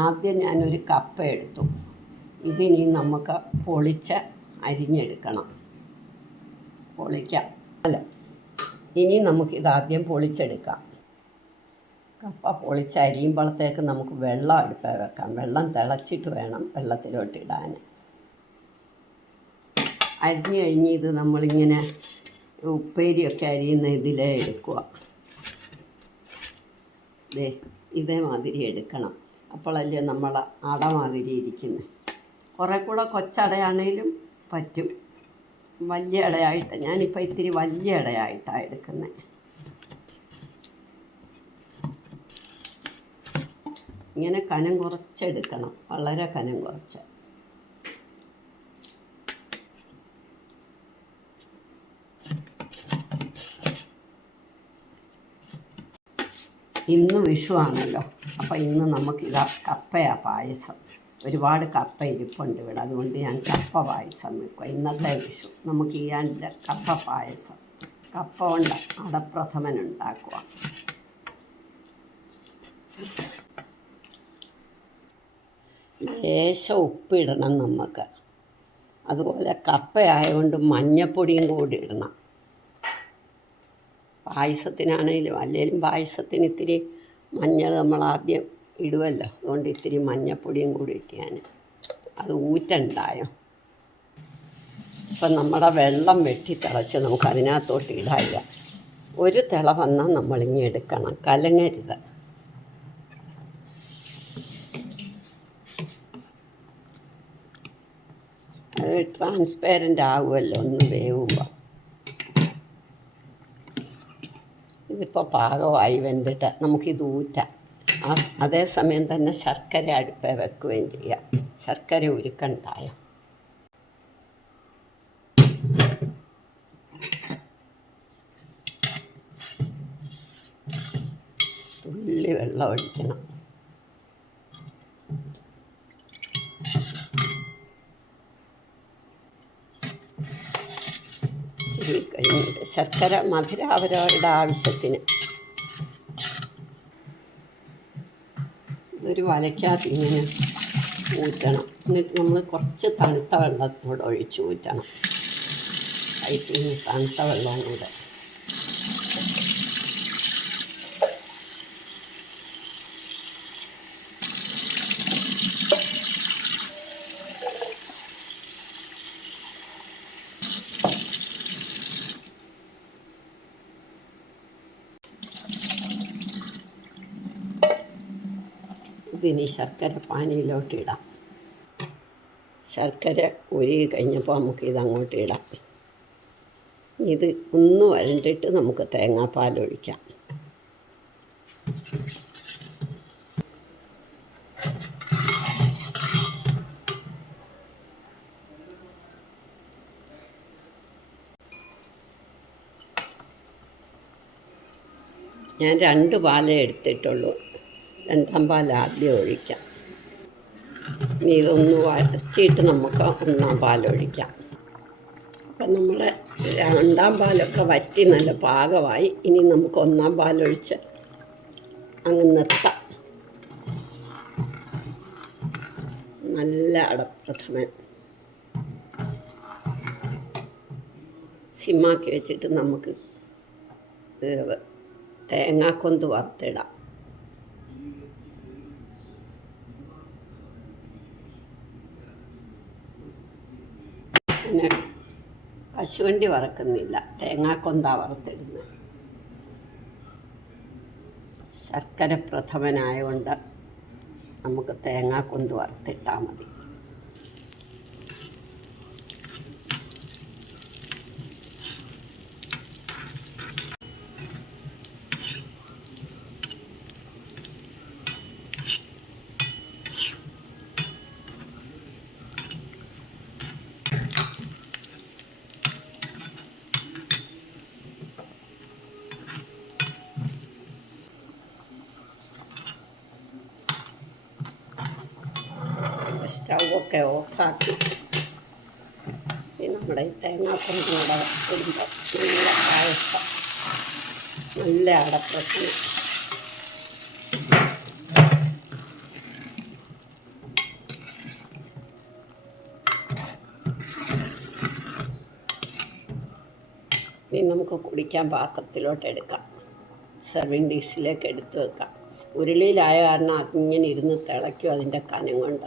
ആദ്യം ഞാനൊരു കപ്പ എടുത്തു. ഇതിനി നമുക്ക് പൊളിച്ച് അരിഞ്ഞെടുക്കണം. പൊളിക്കാം അല്ല, ഇനി നമുക്കിതാദ്യം പൊളിച്ചെടുക്കാം. കപ്പ പൊളിച്ചരിയുമ്പോഴത്തേക്ക് നമുക്ക് വെള്ളം അടുപ്പിൽ വെക്കാം. വെള്ളം തിളച്ചിട്ട് വേണം വെള്ളത്തിലോട്ട് ഇടാൻ. അരിഞ്ഞ് കഴിഞ്ഞ് ഇത് നമ്മളിങ്ങനെ ഉപ്പേരിയൊക്കെ അരിയുന്ന ഇതിലേ എടുക്കുക. ഇതേമാതിരി എടുക്കണം. അപ്പോഴല്ലേ നമ്മൾ അട മാതിരി ഇരിക്കുന്നത്. കുറേ കൂടെ കൊച്ചടയാണേലും പറ്റും. വലിയ ഇടയായിട്ട് ഞാനിപ്പോൾ ഇത്തിരി വലിയ ഇടയായിട്ടാണ് എടുക്കുന്നത്. ഇങ്ങനെ കനം കുറച്ചെടുക്കണം, വളരെ കനം കുറച്ച്. ഇന്ന് വിഷു ആണല്ലോ, അപ്പോൾ ഇന്ന് നമുക്കിതാ കപ്പയാ പായസം. ഒരുപാട് കപ്പ ഇരിപ്പുണ്ട് ഇവിടെ, അതുകൊണ്ട് ഞാൻ കപ്പ പായസം വെക്കുക. ഇന്നത്തെ വിഷു നമുക്ക് ഈ ആണ്ടിൽ കപ്പ പായസം, കപ്പ കൊണ്ട് അടപ്രഥമൻ ഉണ്ടാക്കുക. ലേശം ഉപ്പിടണം നമുക്ക്. അതുപോലെ കപ്പയായതുകൊണ്ട് മഞ്ഞപ്പൊടിയും കൂടി ഇടണം. പായസത്തിനാണേലും അല്ലെങ്കിലും പായസത്തിന് ഇത്തിരി മഞ്ഞൾ നമ്മൾ ആദ്യം ഇടുമല്ലോ, അതുകൊണ്ട് ഇത്തിരി മഞ്ഞപ്പൊടിയും കൂടി ഇട്ടാൽ അത് ഊറ്റുണ്ടായോ. ഇപ്പം നമ്മുടെ വെള്ളം വെട്ടി തിളച്ച് നമുക്ക് അതിനകത്തോട്ട് ഇടാല്ല. ഒരു തിള വന്നാൽ നമ്മളിങ്ങി എടുക്കണം, കലങ്ങരുത്. അത് ട്രാൻസ്പെറൻ്റ് ആകുമല്ലോ ഒന്ന് വേവുമ്പോൾ. ഇതിപ്പോൾ പാകമായി വെന്തിട്ട് നമുക്കിത് ഊറ്റാം. അതേസമയം തന്നെ ശർക്കര അടുപ്പിൽ വെക്കുകയും ചെയ്യാം. ശർക്കര ഉരുക്കണ്ടായോ. തുള്ളി വെള്ളം ഒഴിക്കണം. കഴിഞ്ഞിട്ട് ശർക്കര മധുരം അവരവരുടെ ആവശ്യത്തിന്. ഇതൊരു വലയ്ക്കകത്ത് ഇങ്ങനെ ഊറ്റണം. എന്നിട്ട് നമ്മൾ കുറച്ച് തണുത്ത വെള്ളത്തോടെ ഒഴിച്ച് ഊറ്റണം. പൈപ്പിൽ തണുത്ത വെള്ളവും കൂടെ. ഇതിനി ശർക്കര പാനിയിലോട്ട് ഇടാം. ശർക്കര ഉരുകി കഴിഞ്ഞപ്പോൾ നമുക്ക് ഇതങ്ങോട്ട് ഇടാം. ഇത് ഒന്ന് വരണ്ടിട്ട് നമുക്ക് തേങ്ങാപ്പാലൊഴിക്കാം. ഞാൻ 2 പാലേ എടുത്തിട്ടുള്ളൂ. 2ാം പാൽ ആദ്യം ഒഴിക്കാം. ഇനി ഇതൊന്ന് വഴറ്റിയിട്ട് നമുക്ക് 1ാം പാലൊഴിക്കാം. അപ്പം നമ്മുടെ 2ാം പാലൊക്കെ വറ്റി നല്ല പാകമായി. ഇനി നമുക്ക് 1ാം പാലൊഴിച്ച് അങ്ങ് നിർത്താം. നല്ല അടപ്രഥമൻ സിമ്മാക്കി വെച്ചിട്ട് നമുക്ക് തേങ്ങാക്കൊന്ത് വറുത്തിടാം. പിന്നെ കശുവണ്ടി വറക്കുന്നില്ല, തേങ്ങാക്കൊന്താ വറുത്തിടുന്നത്. ശർക്കര പ്രഥമനായതുകൊണ്ട് നമുക്ക് തേങ്ങാക്കൊന്ത് വറുത്തിട്ടാൽ മതി. സ്റ്റൗവൊക്കെ ഓഫാക്കി നമ്മുടെ ഈ തേങ്ങാക്കൊന്തും കൂടെ ഇടുമ്പോൾ നല്ല പായസം, നല്ല അടപ്രഥമൻ. ഇനി നമുക്ക് കുടിക്കാൻ പാത്രത്തിലോട്ട് എടുക്കാം. സെർവിങ് ഡിഷിലേക്ക് എടുത്ത് വെക്കാം. ഉരുളിയിലായ കാരണം അതിങ്ങനെ ഇരുന്ന് തിളയ്ക്കും അതിൻ്റെ കനം കൊണ്ട്.